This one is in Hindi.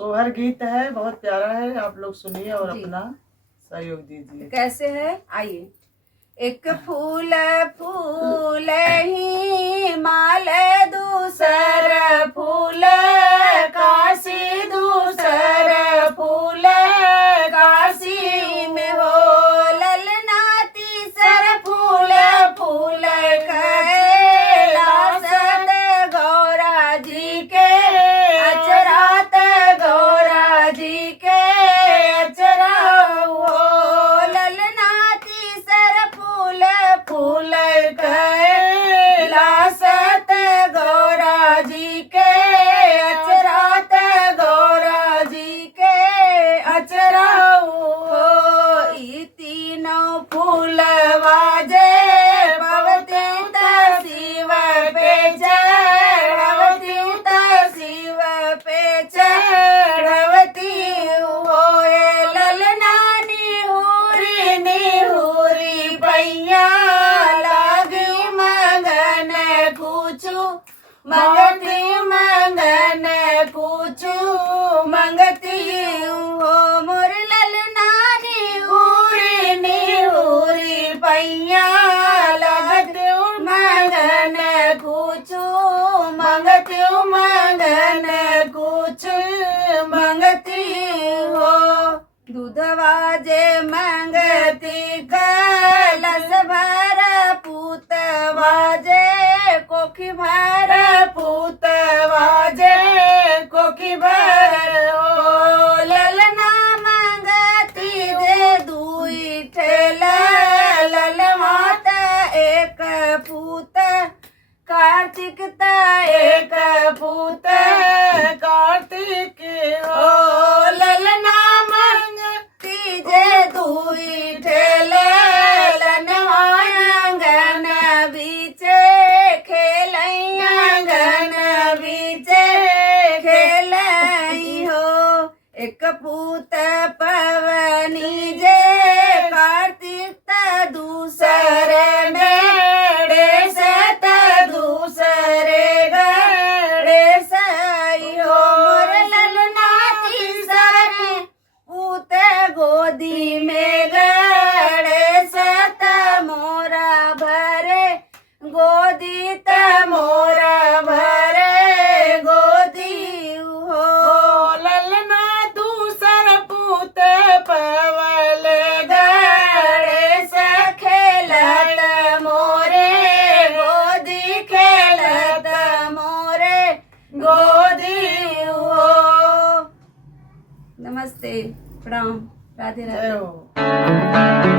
सोहर गीत है, बहुत प्यारा है। आप लोग सुनिए और जी। अपना सहयोग दीजिए। कैसे है, आइए। एक फूल फूल ही माल, दूसर फूल काशी, दूसर फूल काशी में हो। ललना तीसर फूल फूल कैलाश, गौरा जी के अचरात, गौरा जी के अचरा हो। ललना तीसर फूल फूल कैलाश, गौरा जी के अचरात, गौरा जी के अचरा हो। ई तीनों फूल वाजे पवतीत शिव पे चढ़वती, शिव पे चढ़वती हो। ललना निहुरी निहुरी पैया लागी मंगन कुछु मंगती, मंगन कुछु मंगती हो। मोर ललना निहुरी निहुरी पैया लगती, मंगन कुछु मंगती, मंगन कुछु मंगती हो। दूधवा जे मंगती कलश भर, पूतवा जे कोखी भर, पूतवा जे कोखी भर हो। ललना मंगती जे दुई ठेला, ललमात एक पूत कार्तिक, एक पूत कार्तिक ओ। ललना मंगती जे दुई ठेला, लनवांगन बीचे खेलई, आंगन बीचे खेलई हो। एक पूत पवनी जे कार्तिक, दूसरे गणेश, दूसरे गणेश हो। मोर ललना तीसरे पूत गोदी में गणेश, मोरा भरे गोदी, मोरा भरे गोदी हो। ललना दूसर पूत पवल गणेश खेलत मोरे गोदी, खेलत मोरे गोदी हो। नमस्ते, प्रणाम, राधे जय राधे। हो।